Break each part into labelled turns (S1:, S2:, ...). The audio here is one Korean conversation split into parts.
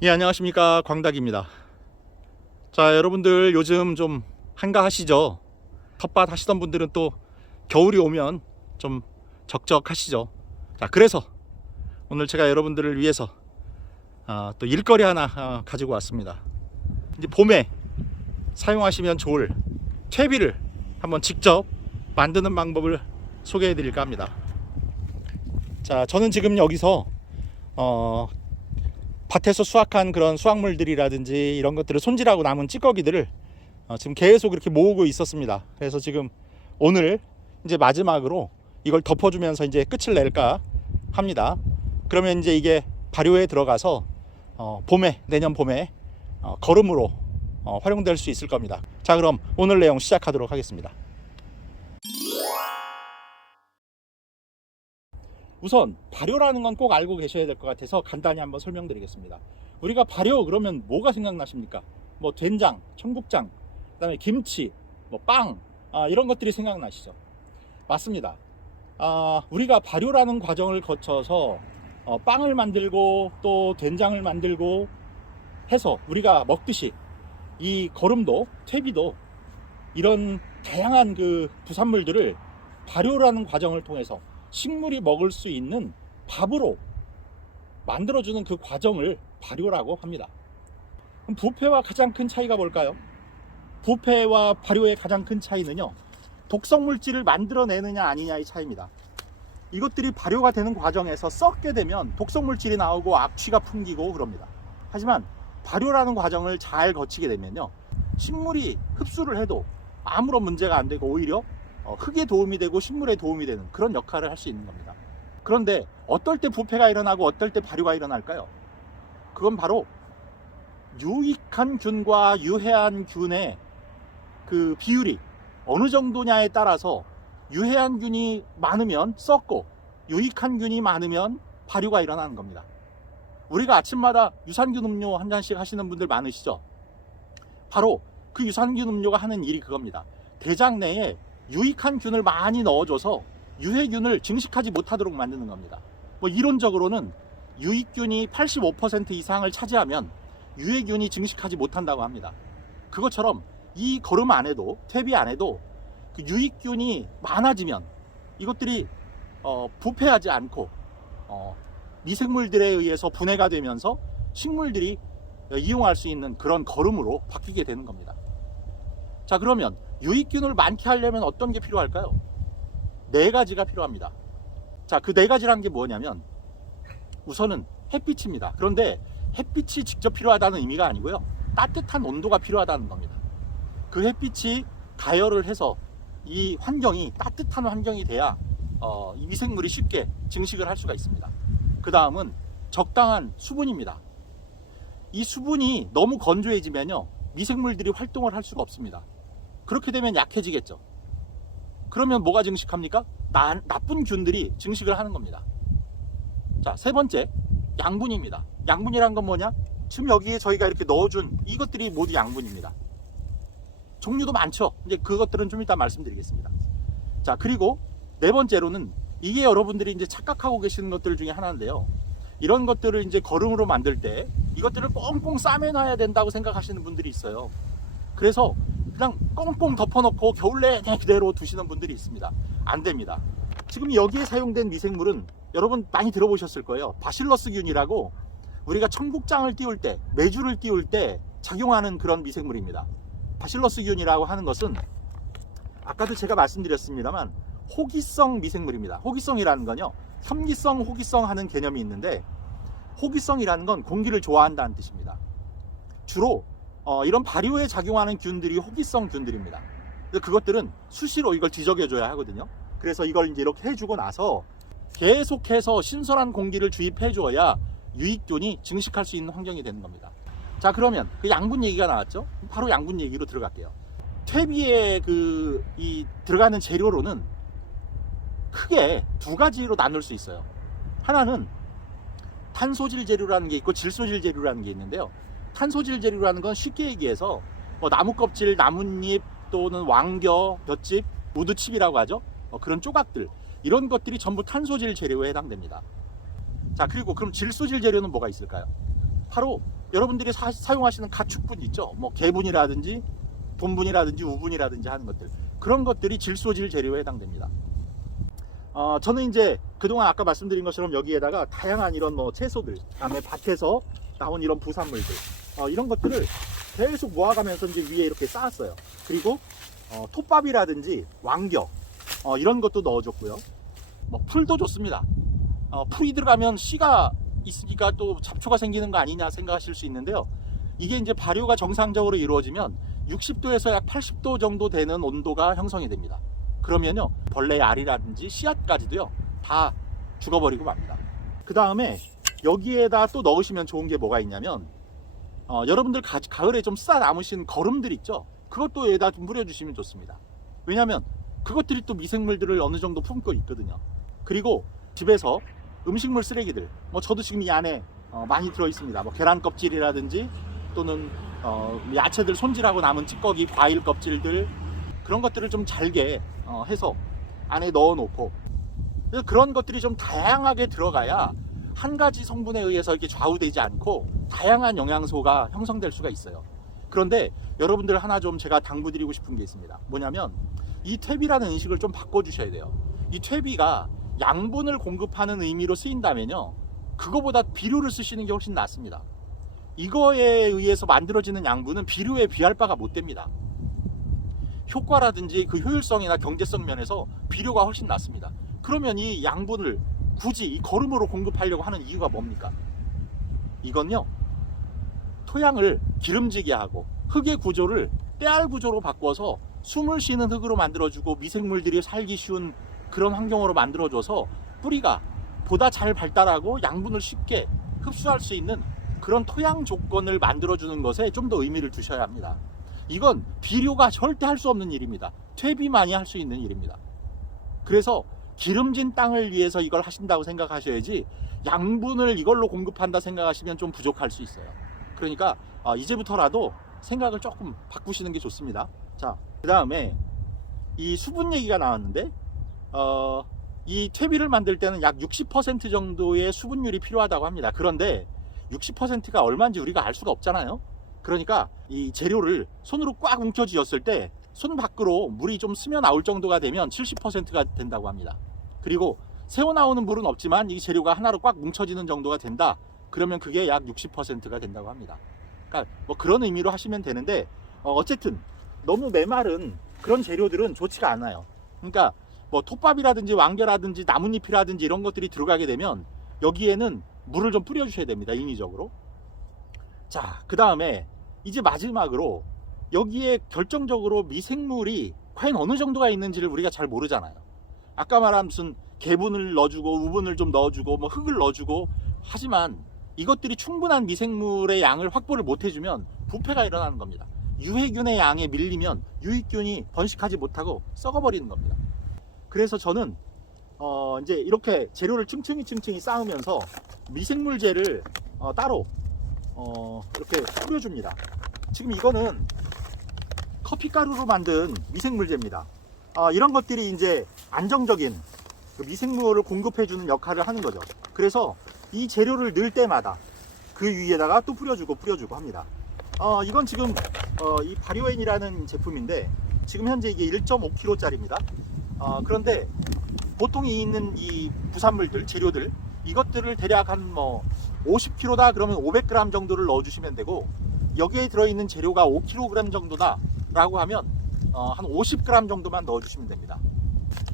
S1: 예, 안녕하십니까. 광닭입니다. 자, 여러분들 요즘 좀 한가하시죠? 텃밭 하시던 분들은 또 겨울이 오면 좀 적적하시죠? 자, 그래서 오늘 제가 여러분들을 위해서 아, 또 일거리 하나 아, 가지고 왔습니다. 이제 봄에 사용하시면 좋을 퇴비를 한번 직접 만드는 방법을 소개해 드릴까 합니다. 자, 저는 지금 여기서 어, 밭에서 수확한 그런 수확물들이라든지 이런 것들을 손질하고 남은 찌꺼기들을 어, 지금 계속 이렇게 모으고 있었습니다. 그래서 지금 오늘 이제 마지막으로 이걸 덮어주면서 이제 끝을 낼까 합니다. 그러면 이제 이게 발효에 들어가서 어, 봄에 내년 봄에 어, 거름으로 어, 활용될 수 있을 겁니다. 자 그럼 오늘 내용 시작하도록 하겠습니다. 우선 발효라는 건 꼭 알고 계셔야 될 것 같아서 간단히 한번 설명드리겠습니다. 우리가 발효 그러면 뭐가 생각나십니까? 뭐 된장, 청국장, 그다음에 김치, 뭐 빵, 아, 이런 것들이 생각나시죠? 맞습니다. 아, 우리가 발효라는 과정을 거쳐서 어, 빵을 만들고 또 된장을 만들고 해서 우리가 먹듯이 이 거름도 퇴비도 이런 다양한 그 부산물들을 발효라는 과정을 통해서 식물이 먹을 수 있는 밥으로 만들어주는 그 과정을 발효라고 합니다. 그럼 부패와 가장 큰 차이가 뭘까요? 부패와 발효의 가장 큰 차이는요, 독성 물질을 만들어내느냐 아니냐의 차이입니다. 이것들이 발효가 되는 과정에서 썩게 되면 독성 물질이 나오고 악취가 풍기고 그럽니다. 하지만 발효라는 과정을 잘 거치게 되면요, 식물이 흡수를 해도 아무런 문제가 안 되고 오히려 어, 흙에 도움이 되고 식물에 도움이 되는 그런 역할을 할 수 있는 겁니다. 그런데 어떨 때 부패가 일어나고 어떨 때 발효가 일어날까요? 그건 바로 유익한 균과 유해한 균의 그 비율이 어느 정도냐에 따라서 유해한 균이 많으면 썩고 유익한 균이 많으면 발효가 일어나는 겁니다. 우리가 아침마다 유산균 음료 한 잔씩 하시는 분들 많으시죠? 바로 그 유산균 음료가 하는 일이 그겁니다. 대장 내에 유익한 균을 많이 넣어줘서 유해균을 증식하지 못하도록 만드는 겁니다. 뭐 이론적으로는 유익균이 85% 이상을 차지하면 유해균이 증식하지 못한다고 합니다. 그것처럼 이 거름 안에도 퇴비 안에도 그 유익균이 많아지면 이것들이 어, 부패하지 않고 어, 미생물들에 의해서 분해가 되면서 식물들이 이용할 수 있는 그런 거름으로 바뀌게 되는 겁니다. 자 그러면 유익균을 많게 하려면 어떤 게 필요할까요? 네 가지가 필요합니다. 자, 그 네 가지란 게 뭐냐면 우선은 햇빛입니다. 그런데 햇빛이 직접 필요하다는 의미가 아니고요. 따뜻한 온도가 필요하다는 겁니다. 그 햇빛이 가열을 해서 이 환경이 따뜻한 환경이 돼야 어, 이 미생물이 쉽게 증식을 할 수가 있습니다. 그 다음은 적당한 수분입니다. 이 수분이 너무 건조해지면요. 미생물들이 활동을 할 수가 없습니다. 그렇게 되면 약해지겠죠. 그러면 뭐가 증식합니까? 나, 나쁜 균들이 증식을 하는 겁니다. 자, 세 번째, 양분입니다. 양분이란 건 뭐냐? 지금 여기에 저희가 이렇게 넣어준 이것들이 모두 양분입니다. 종류도 많죠. 이제 그것들은 좀 이따 말씀드리겠습니다. 자, 그리고 네 번째로는 이게 여러분들이 이제 착각하고 계시는 것들 중에 하나인데요. 이런 것들을 이제 거름으로 만들 때 이것들을 꽁꽁 싸매놔야 된다고 생각하시는 분들이 있어요. 그래서 그냥 꽁꽁 덮어놓고 겨울 내내 그대로 두시는 분들이 있습니다. 안 됩니다. 지금 여기에 사용된 미생물은 여러분 많이 들어보셨을 거예요. 바실러스균이라고 우리가 청국장을 띄울 때, 메주를 띄울 때 작용하는 그런 미생물입니다. 바실러스균이라고 하는 것은 아까도 제가 말씀드렸습니다만 호기성 미생물입니다. 호기성이라는 건요. 섬기성, 호기성 하는 개념이 있는데 호기성이라는 건 공기를 좋아한다는 뜻입니다. 주로 어, 이런 발효에 작용하는 균들이 호기성 균들입니다. 그래서 그것들은 수시로 이걸 뒤적여줘야 하거든요. 그래서 이걸 이제 이렇게 해주고 나서 계속해서 신선한 공기를 주입해줘야 유익균이 증식할 수 있는 환경이 되는 겁니다. 자 그러면 그 양분 얘기가 나왔죠? 바로 양분 얘기로 들어갈게요. 퇴비에 그 이 들어가는 재료로는 크게 두 가지로 나눌 수 있어요. 하나는 탄소질 재료라는 게 있고 질소질 재료라는 게 있는데요. 탄소질 재료라는 건 쉽게 얘기해서 뭐 나무 껍질, 나뭇잎 또는 왕겨, 볏짚, 우드칩이라고 하죠. 어, 그런 조각들 이런 것들이 전부 탄소질 재료에 해당됩니다. 자 그리고 그럼 질소질 재료는 뭐가 있을까요? 바로 여러분들이 사, 사용하시는 가축분 있죠. 뭐 개분이라든지 돈분이라든지 우분이라든지 하는 것들 그런 것들이 질소질 재료에 해당됩니다. 어, 저는 이제 그동안 아까 말씀드린 것처럼 여기에다가 다양한 이런 뭐 채소들, 다음에 밭에서 나온 이런 부산물들, 어, 이런 것들을 계속 모아가면서 이제 위에 이렇게 쌓았어요. 그리고 어, 톱밥이라든지 왕겨 어, 이런 것도 넣어줬고요. 뭐 풀도 좋습니다. 어, 풀이 들어가면 씨가 있으니까 또 잡초가 생기는 거 아니냐 생각하실 수 있는데요. 이게 이제 발효가 정상적으로 이루어지면 60도에서 약 80도 정도 되는 온도가 형성이 됩니다. 그러면요 벌레의 알이라든지 씨앗까지도요 다 죽어버리고 맙니다. 그 다음에 여기에다 또 넣으시면 좋은 게 뭐가 있냐면 어, 여러분들 가, 가을에 좀 싸 남으신 거름들 있죠? 그것도 여기다 좀 뿌려주시면 좋습니다. 왜냐하면 그것들이 또 미생물들을 어느 정도 품고 있거든요. 그리고 집에서 음식물 쓰레기들, 뭐 저도 지금 이 안에 어, 많이 들어 있습니다. 뭐 계란 껍질이라든지 또는 어, 야채들 손질하고 남은 찌꺼기, 과일 껍질들 그런 것들을 좀 잘게 어, 해서 안에 넣어 놓고 그래서 그런 것들이 좀 다양하게 들어가야 한 가지 성분에 의해서 이렇게 좌우되지 않고 다양한 영양소가 형성될 수가 있어요. 그런데 여러분들 하나 좀 제가 당부드리고 싶은 게 있습니다. 뭐냐면 이 퇴비라는 인식을 좀 바꿔주셔야 돼요. 이 퇴비가 양분을 공급하는 의미로 쓰인다면요. 그거보다 비료를 쓰시는 게 훨씬 낫습니다. 이거에 의해서 만들어지는 양분은 비료에 비할 바가 못 됩니다. 효과라든지 그 효율성이나 경제성 면에서 비료가 훨씬 낫습니다. 그러면 이 양분을 굳이 이 거름으로 공급하려고 하는 이유가 뭡니까? 이건요, 토양을 기름지게 하고 흙의 구조를 때알 구조로 바꿔서 숨을 쉬는 흙으로 만들어주고 미생물들이 살기 쉬운 그런 환경으로 만들어줘서 뿌리가 보다 잘 발달하고 양분을 쉽게 흡수할 수 있는 그런 토양 조건을 만들어주는 것에 좀 더 의미를 두셔야 합니다. 이건 비료가 절대 할 수 없는 일입니다. 퇴비만이 할 수 있는 일입니다. 그래서 기름진 땅을 위해서 이걸 하신다고 생각하셔야지 양분을 이걸로 공급한다 생각하시면 좀 부족할 수 있어요. 그러니까 어, 이제부터라도 생각을 조금 바꾸시는 게 좋습니다. 자, 그 다음에 이 수분 얘기가 나왔는데 어, 이 퇴비를 만들 때는 약 60% 정도의 수분율이 필요하다고 합니다. 그런데 60%가 얼마인지 우리가 알 수가 없잖아요. 그러니까 이 재료를 손으로 꽉 움켜쥐었을 때 손 밖으로 물이 좀 스며 나올 정도가 되면 70%가 된다고 합니다. 그리고 새어 나오는 물은 없지만 이 재료가 하나로 꽉 뭉쳐지는 정도가 된다. 그러면 그게 약 60%가 된다고 합니다. 그러니까 뭐 그런 의미로 하시면 되는데 어, 어쨌든 너무 메마른 그런 재료들은 좋지가 않아요. 그러니까 뭐 톱밥이라든지 왕겨라든지 나뭇잎이라든지 이런 것들이 들어가게 되면 여기에는 물을 좀 뿌려주셔야 됩니다. 인위적으로. 자, 그 다음에 이제 마지막으로 여기에 결정적으로 미생물이 과연 어느 정도가 있는지를 우리가 잘 모르잖아요. 아까 말한 무슨 개분을 넣어주고 우분을 좀 넣어주고 뭐 흙을 넣어주고 하지만 이것들이 충분한 미생물의 양을 확보를 못 해주면 부패가 일어나는 겁니다. 유해균의 양에 밀리면 유익균이 번식하지 못하고 썩어버리는 겁니다. 그래서 저는 어 이제 이렇게 재료를 층층이 층층이 쌓으면서 미생물제를 어 따로 어 이렇게 뿌려줍니다. 지금 이거는 커피 가루로 만든 미생물제입니다. 어, 이런 것들이 이제 안정적인 그 미생물을 공급해주는 역할을 하는 거죠. 그래서 이 재료를 넣을 때마다 그 위에다가 또 뿌려주고 뿌려주고 합니다. 어, 이건 지금 어, 이 바리오엔이라는 제품인데 지금 현재 이게 1.5kg짜리입니다. 어, 그런데 보통 이 있는 이 부산물들 재료들 이것들을 대략 한 뭐 50kg다 그러면 500g 정도를 넣어주시면 되고 여기에 들어있는 재료가 5kg 정도다 라고 하면 어, 한 50g 정도만 넣어주시면 됩니다.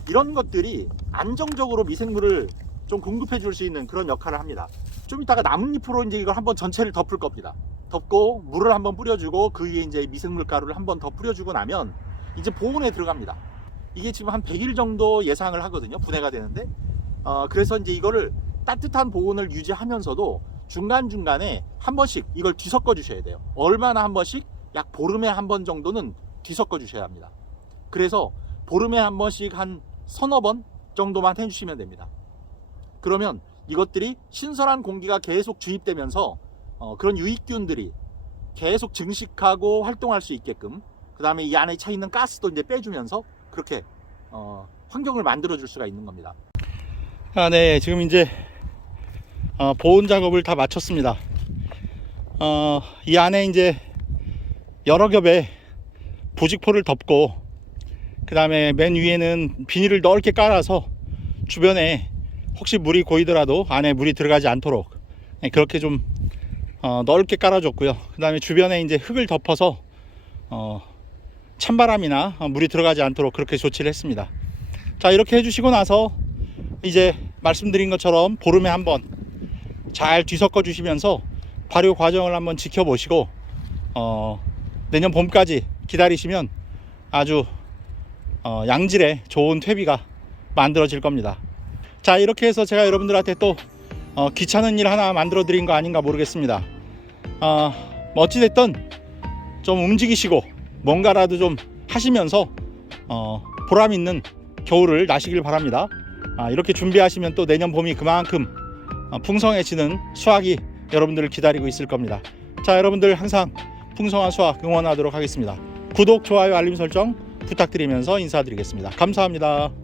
S1: 이런 것들이 안정적으로 미생물을 좀 공급해 줄 수 있는 그런 역할을 합니다. 좀 이따가 나뭇잎으로 이제 이걸 한번 전체를 덮을 겁니다. 덮고 물을 한번 뿌려주고 그 위에 이제 미생물 가루를 한번 더 뿌려주고 나면 이제 보온에 들어갑니다. 이게 지금 한 100일 정도 예상을 하거든요. 분해가 되는데. 어, 그래서 이제 이거를 따뜻한 보온을 유지하면서도 중간중간에 한 번씩 이걸 뒤섞어 주셔야 돼요. 얼마나 한 번씩? 약 보름에 한 번 정도는 뒤섞어 주셔야 합니다. 그래서 보름에 한 번씩 한 서너 번 정도만 해주시면 됩니다. 그러면 이것들이 신선한 공기가 계속 주입되면서 어, 그런 유익균들이 계속 증식하고 활동할 수 있게끔 그 다음에 이 안에 차 있는 가스도 이제 빼주면서 그렇게 어, 환경을 만들어 줄 수가 있는 겁니다. 아, 네. 지금 이제 어, 보온 작업을 다 마쳤습니다. 어, 이 안에 이제 여러 겹의 부직포를 덮고 그 다음에 맨 위에는 비닐을 넓게 깔아서 주변에 혹시 물이 고이더라도 안에 물이 들어가지 않도록 네, 그렇게 좀 어, 넓게 깔아줬고요. 그 다음에 주변에 이제 흙을 덮어서 어, 찬바람이나 어, 물이 들어가지 않도록 그렇게 조치를 했습니다. 자 이렇게 해주시고 나서 이제 말씀드린 것처럼 보름에 한번 잘 뒤섞어 주시면서 발효 과정을 한번 지켜보시고 어, 내년 봄까지 기다리시면 아주 어, 양질의 좋은 퇴비가 만들어질 겁니다. 자 이렇게 해서 제가 여러분들한테 또 어, 귀찮은 일 하나 만들어 드린 거 아닌가 모르겠습니다. 어, 뭐 어찌됐든 좀 움직이시고 뭔가라도 좀 하시면서 어, 보람 있는 겨울을 나시길 바랍니다. 아, 이렇게 준비하시면 또 내년 봄이 그만큼 어, 풍성해지는 수확이 여러분들을 기다리고 있을 겁니다. 자, 여러분들 항상 풍성한 수확 응원하도록 하겠습니다. 구독, 좋아요, 알림 설정 부탁드리면서 인사드리겠습니다. 감사합니다.